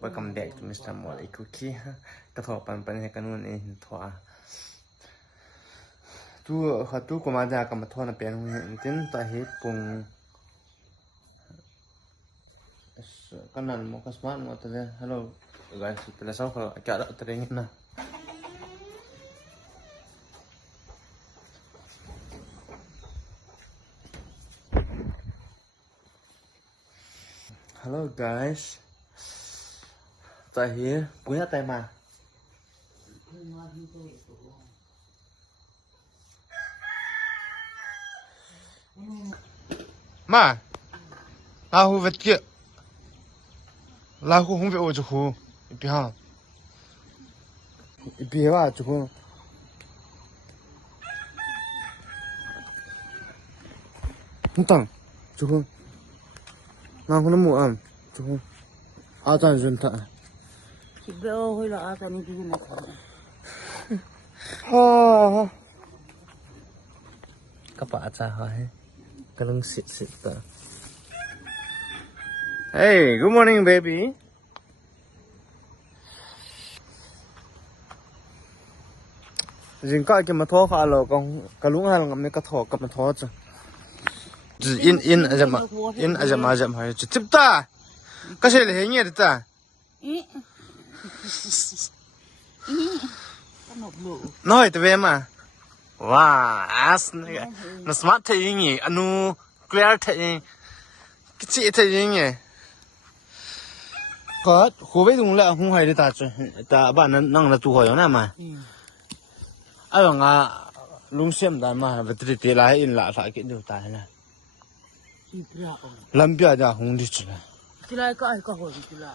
Welcome back to Mr. Mall Cookie. Katopan pan kanun in thoa. Tu khatu komada kam thona pen tin ta he pung kanan mo kasman mo tale. Hello guys, pala sa ko akala tring na. Hello guys. Ta here punya tay ma. Ma, lahu vật kia, lahu không phải ô chú khu, bị ha, bị ha chú khu, không tăng, chú khu, nào không mua ăn, chú khu, à ta dừng thà, chị béo hơi là à ta nên cái này ha, các bạn cha hỏi. Kalang sit ta. Hey, good morning, baby. Jing ka ke ma tho kha lo kong kalung hal ngam ne ka tho ka ma tho cha. In ajama hai chip ta. Ka se le nge ta. Noi te ve ma. Wow, as na smart thing ni anu clear thing kichi thing ni ko khu ve dung la hung hai de ta chu ta ba nang la tu ho yo na ma ai nga lung sem da ma batri te la in la sa ki du ta na lam pya ja hung di chu chị lại có ai có hồi chị lại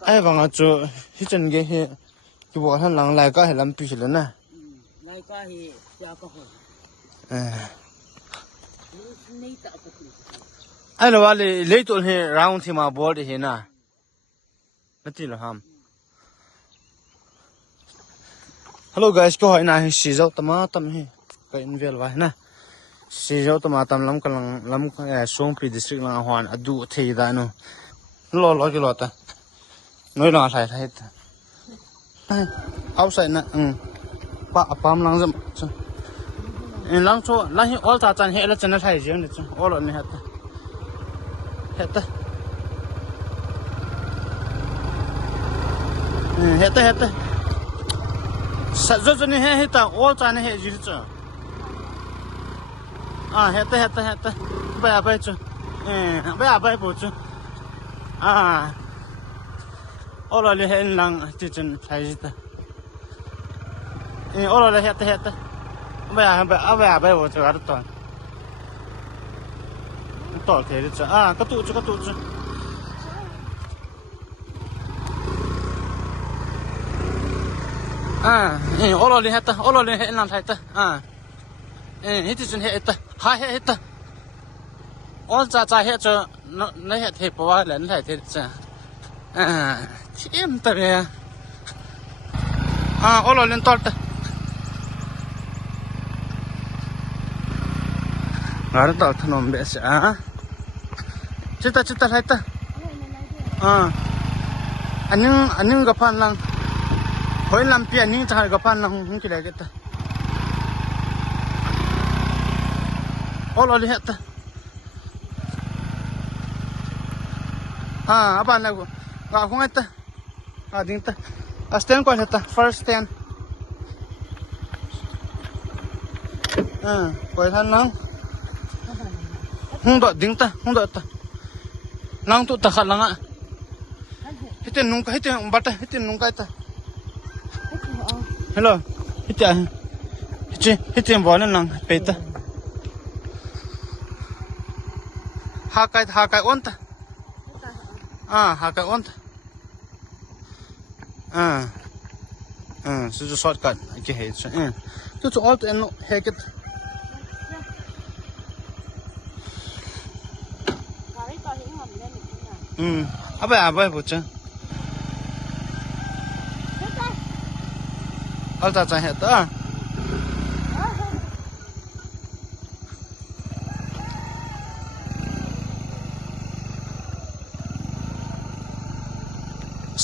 ai ba nga chu hi chen ge he ki bo han lang lai ka he lam pi chu na lại có ai cha có hồi ai lo wale le to he round thi ma ball he na nati lo ham hello guys ko hai na hi si zo tama tam hi ka invel wa na si zo tama tam lam kalang lam songpri district ma hwan adu thei da no lo ki lo ta noi la thai thai ta outside na pa apam lang jam in lang cho lang hi all ta chan he la chan thai jeng ni chu all ni hata heta sa zo ni he ta all chan he ji chu heta ba chu ba bu chu all li he lang ti chen thai ji ta all la heta ba wo chu ar ton to thế chứ cái tụ chứ ô lô hết làm thay ta hết chuyện hết ta hai hết ta ô cha hết cho nó hết hết bao lần thay thế chứ em ta về ô lô lên to ta ngар ta thanom be sa chita hai ta aning ga phan lang hoi lam pi aning cha ga phan lang hung ki la ge ta all het ta aban la ga hung ta ding ta stand ko ta first stand ko than lang hung do ta lang tu ta khala nga hiten nung ka hiten bata hiten nung ka ta hello hiten bo nan lang pe ta ha kai on ta ha kai on ta so just shortcut ke he to all and he get abai bu cha al ta cha he ta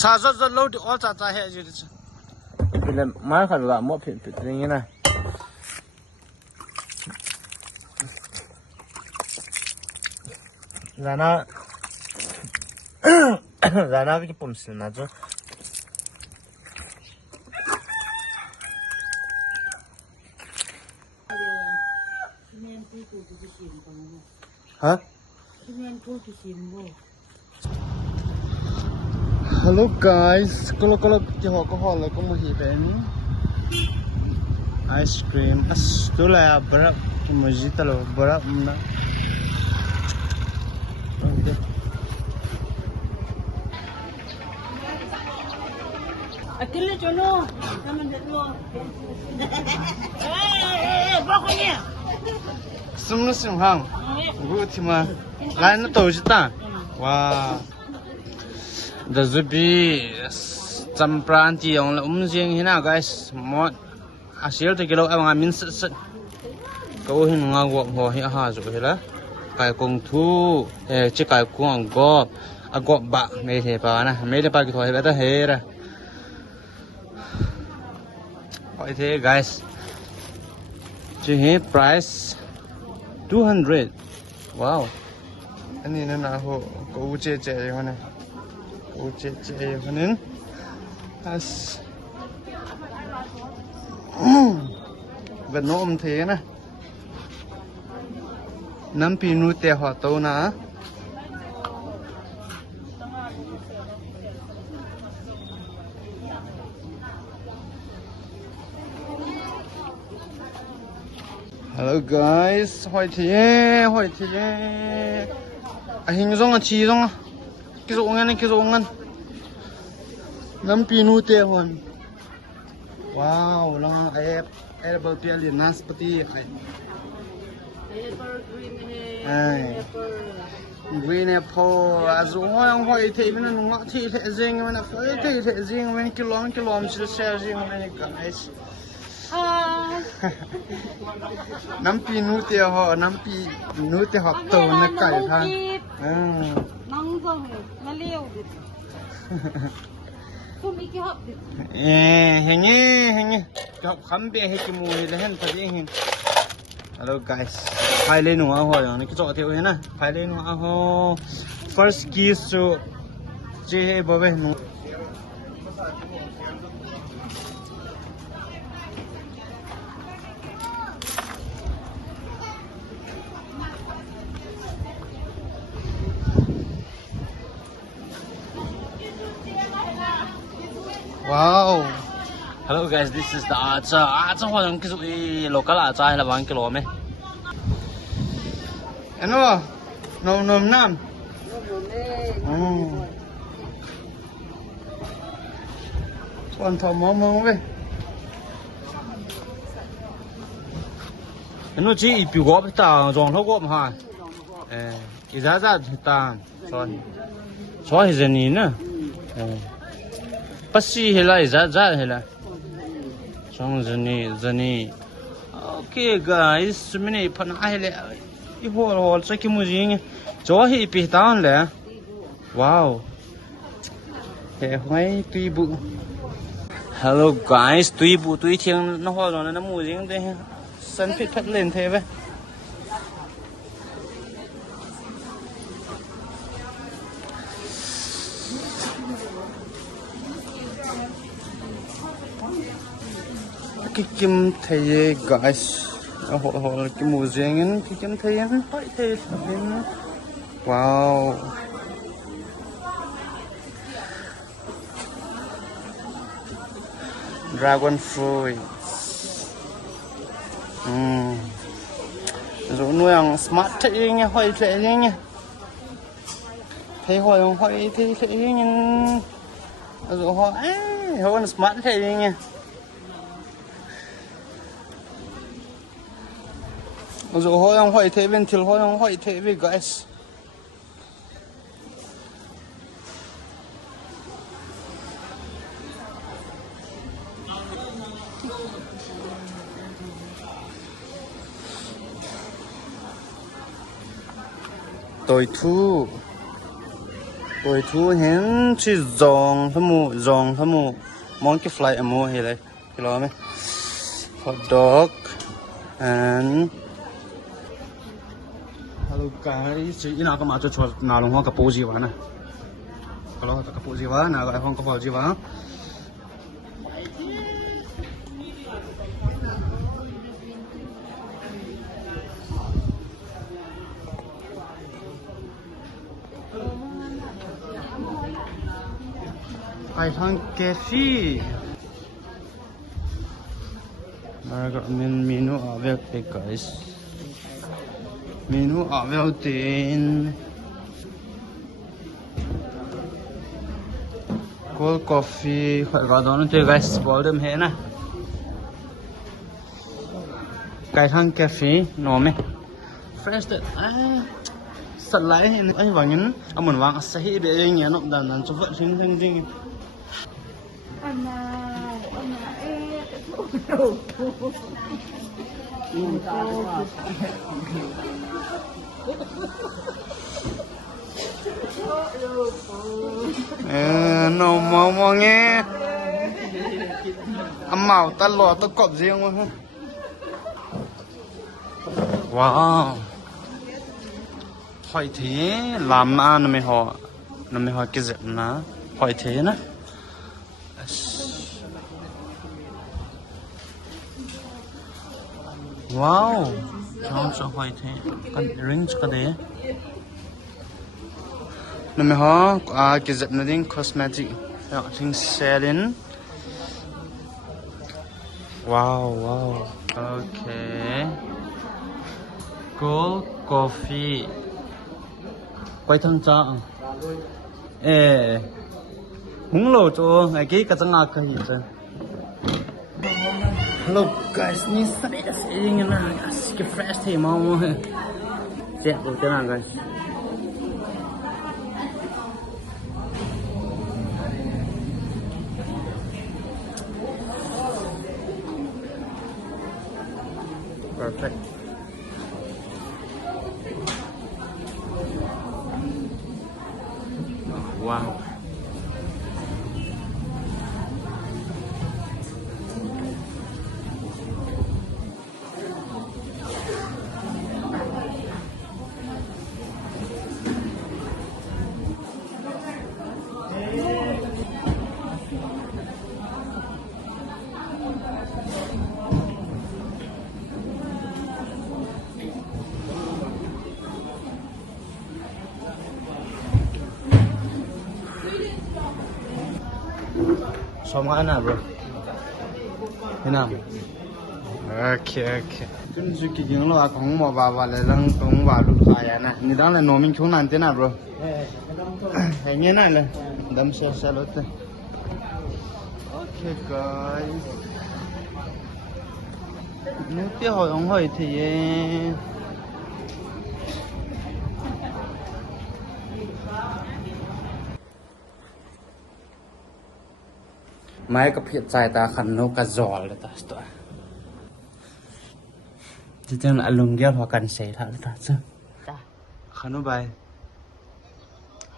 sa zot zot lo di all cha cha he ji ile ma kha la mo phi phi ni na Rana cái bùm xịn mà chứ hả? Hello guys, kalau kita hol lah, kamu hidup ice cream, tu lah berat, kamu jita lo berat mana? Aquele jono, naman dito. Bako niya. Sum hang. Gu ti ma. Lai na to ji ta. Wow. Da zubi champran ti yong la jing hina guys. Mo asil te kilo ang min sat. Ko hin nga go ho hi ha zu hela. Kai kong thu chi kai kong go agop ba me the pa na. Me le pa ki thoi ba ta he ra. Vậy thế guys, chỉ hết price 200. Wow, anh nhìn nó nào hộ có chế chế không này, có chế chế không nên, as, vẫn nôm thế nè, nắm pinu tè họ tàu na. Hello guys, hỏi thế, hình dung chi dung, cái dụng ngân, nắm pinu tè hồn, wow, long apple pear liền naspati, green apple, azu hỏi thế mình ngõ thế riêng mình phải thế riêng mình kilo chỉ share riêng mình guys. Nắm pi nu tiêu họ nắm pi nu tiêu họ tàu nó cày thang nắng rong nó liêu đi không bị cái hộp đi hình như cái khám bẹ hay cái mùi là hen thật hình hello guys phải lên nữa họ rồi cái chỗ tiêu này phải lên nữa họ first kiss so chế bố bé nu Wow. Hello guys, this is the acha. Acha ho yang kisu local acha hai la 1 kilo me. Ano? Nom nam. Con thò mò ve. Ano chi ipi go ba ta rong tho go ma ha. Iza ta son. So hi zeni na. Pasi hela za hela song zani okay guys sumine phana hele I hol sa ki mujing cho hi pi tan le wow he hoi tui bu hello guys tui bu tui thiang na hol na na mujing de san phit phat len the ve cái kim thầy guys họ cái mùa riêng cái kim thầy hắn phải thầy wow dragon fruit rồi nuôi ăn smart thầy nha hỏi thầy nha thầy hỏi thầy nha rồi hỏi smart thầy nha rồi họ đang hỏi thế bên thiếu họ đang hỏi thế với guys tôi thu Ôi thu hén chỉ dòng thăm mù món cái fly amo hay đấy cái lo mấy hot dog and hello guys chỉ nào có mà cho nào lòng hoa cà phê gì vậy nè kalau cà phê gì vậy nào gọi hoa cà phê gì vậy I found cafe. I got menu available, guys. Menu available. Cold coffee. I got on to guys. Ball them here na. I found cafe. No me. Fresh that. Sạch lại thì anh vào những ông mình vàng sẽ bị anh nhớ nó đàn đàn cho vợ xin thân riêng nó mò nghe âm màu ta lò ta cọp riêng quá ha wow hỏi thế làm mà nó mới hỏi cái gì na hỏi thế na wow cho hỏi thế con ring cho cái đấy nó mới hỏi cái gì nó đến cosmetic thing selling wow okay cold coffee quay thằng cha húng lô cho ngày kia cái ngạc cái gì vậy hello guys ni sari ini na cái fresh thì mau siap tuh tenang guys perfect wow Sama ana bro. Hinam. Okay. Kun su ki jing lo akong mo ba le lang tong ba lu kaya na. Ni dang la no min chung nan te na bro. Hai nghe na le. Dam se lo te. Okay guys. Nếu tiêu hỏi ông hỏi thì mai ka phiat chai ta khan no ka zol ta sto ti tang alung gel ho kan sei tha ta cha khanu bai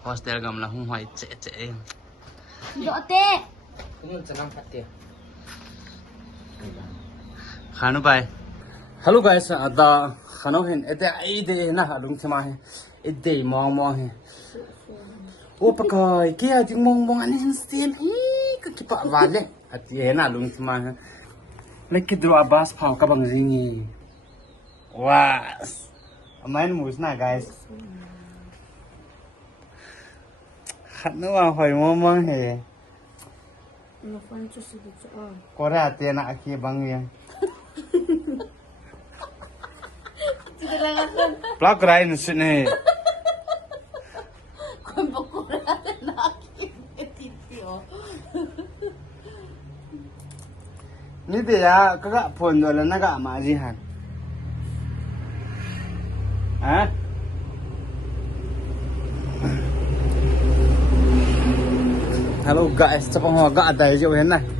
hostel gam la hung hoi che Yo te. Cũng chẳng phát tiền. khanu bai hello guys ada khanu hen ete ai de na alung chama he ete mong he o pakai kia jing mong ani steam hi cái bạ vạt đấy, thế nào luôn mà lấy cái đồ Abbas phao các bằng gì nhỉ? Wow, mấy mùi này guys, khát nữa mà hỏi mong hè, có ra tiền ạ kia bằng gì? Plug ra in xin này. Ni dia kakak pun tu lah nak mak Zihan. Hello guys, cepat ngagak ada je kan